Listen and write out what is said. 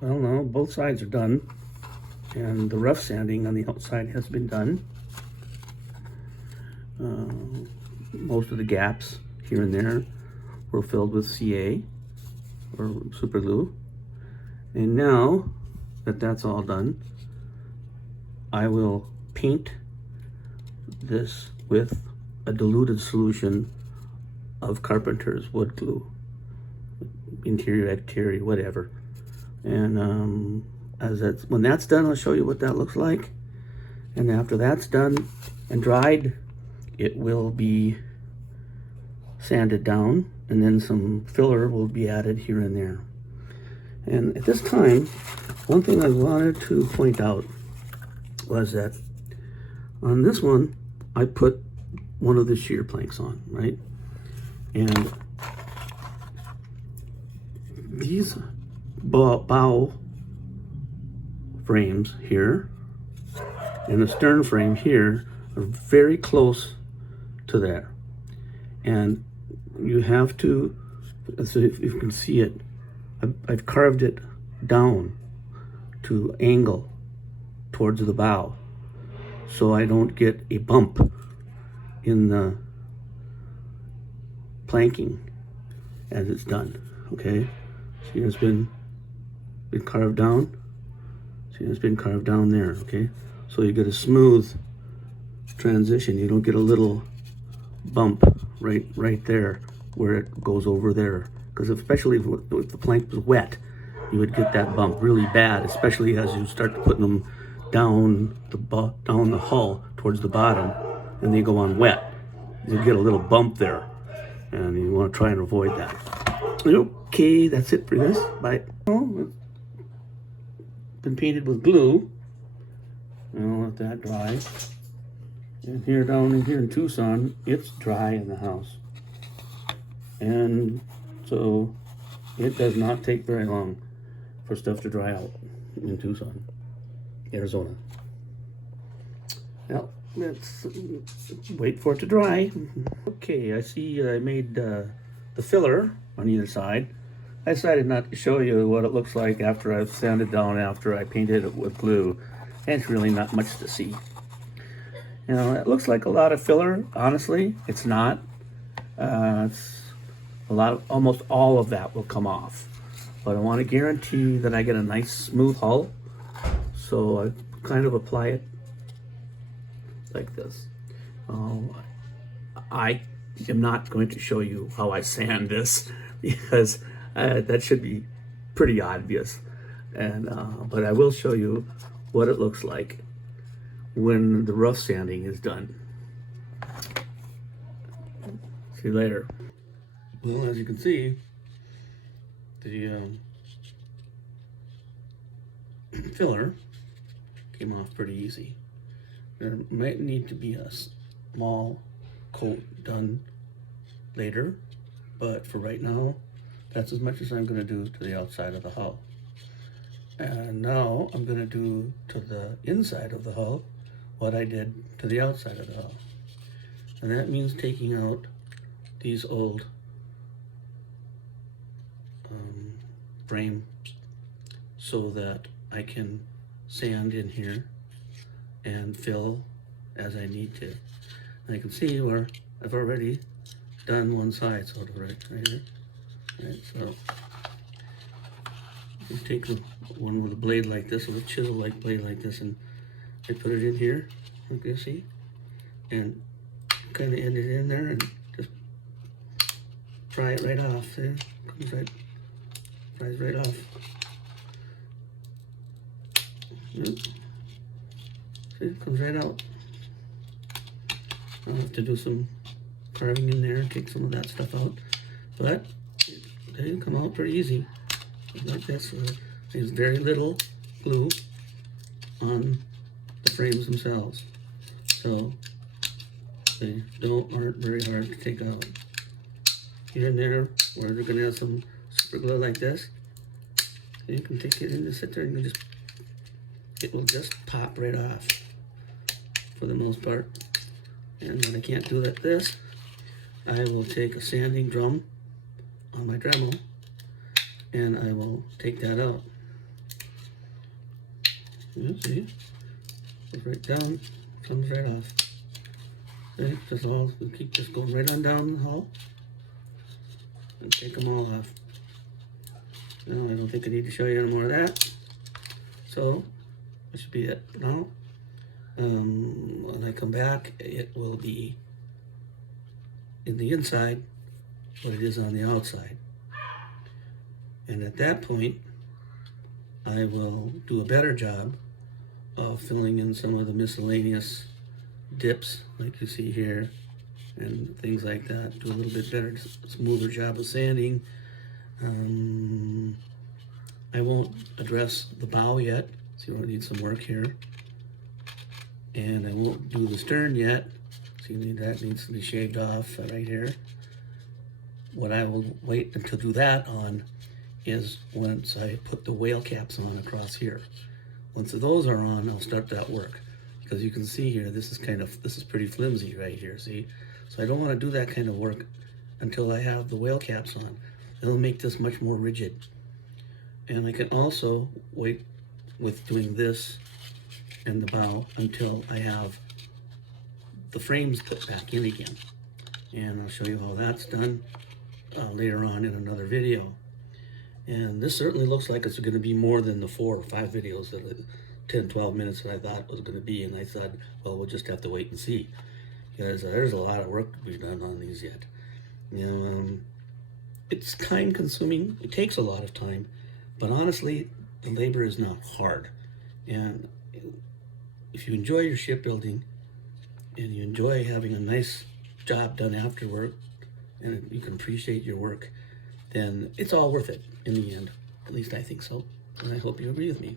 Well, no, both sides are done, and the rough sanding on the outside has been done. Most of the gaps here and there were filled with CA or super glue. And now that that's all done, I will paint this with a diluted solution of Carpenter's wood glue, interior, exterior, whatever. And when that's done, I'll show you what that looks like. And after that's done and dried, it will be sanded down, and then some filler will be added here and there. And at this time, one thing I wanted to point out was that on this one, I put one of the shear planks on, right? And these bow frames here and the stern frame here are very close to there. And you have to, so if you can see it, I've carved it down to angle towards the bow so I don't get a bump in the planking as it's done. Okay, see, it's been carved down. See, it's been carved down there. Okay, so you get a smooth transition. You don't get a little bump right there where it goes over there, because especially if the plank was wet, you would get that bump really bad, especially as you start putting them down the hull towards the bottom and they go on wet. You get a little bump there, and you want to try and avoid that. Okay, that's it for this. Bye. Oh, it's been painted with glue. I'll let that dry. And here down in here in Tucson, it's dry in the house. And so it does not take very long for stuff to dry out in Tucson, Arizona. Well, let's wait for it to dry. Okay, I see I made the filler on either side. I decided not to show you what it looks like after I've sanded down, after I painted it with glue. And it's really not much to see. You know, it looks like a lot of filler. Honestly, it's not. It's a lot of, almost all of that will come off. But I want to guarantee that I get a nice smooth hull. So I kind of apply it like this. I am not going to show you how I sand this because that should be pretty obvious. And but I will show you what it looks like when the rough sanding is done. See you later. Well, as you can see, the filler came off pretty easy. There might need to be a small coat done later, but for right now, that's as much as I'm going to do to the outside of the hull. And now I'm going to do to the inside of the hull what I did to the outside of the hull. And that means taking out these old frames so that I can sand in here and fill as I need to. And I can see where I've already done one side, sort of right here. Right, so you take one with a blade like this, with a chisel-like blade like this, and I put it in here, like you see, and kind of end it in there and just pry it right off. See, comes right, pries right off. See, it comes right out. I'll have to do some carving in there, take some of that stuff out, but they come out pretty easy. Like this. There's very little glue on the frames themselves, so they aren't very hard to take out. Here and there, where they're gonna have some super glue like this, you can take it and just sit there and just, it will just pop right off for the most part. And when I can't do like this, I will take a sanding drum on my Dremel and I will take that out. You see, goes right down, comes right off. See, just going right on down the hall and take them all off. No, I don't think I need to show you any more of that. So that should be it now. When I come back, it will be in the inside what it is on the outside. And at that point, I will do a better job of filling in some of the miscellaneous dips like you see here and things like that. Do a little bit better, smoother job of sanding. I won't address the bow yet. See, we'll need some work here. And I won't do the stern yet. See, that needs to be shaved off right here. What I will wait until do that on is once I put the whale caps on across here. Once those are on, I'll start that work. Because you can see here, this is pretty flimsy right here, see? So I don't want to do that kind of work until I have the whale caps on. It'll make this much more rigid. And I can also wait with doing this and the bow until I have the frames put back in again. And I'll show you how that's done later on in another video. And this certainly looks like it's going to be more than the 4 or 5 videos, that 10, 12 minutes that I thought it was going to be. And I thought, well, we'll just have to wait and see. Because there's a lot of work to be done on these yet. You know, it's time consuming. It takes a lot of time. But honestly, the labor is not hard. And if you enjoy your shipbuilding and you enjoy having a nice job done after work, and you can appreciate your work, then it's all worth it in the end. At least I think so. And I hope you agree with me.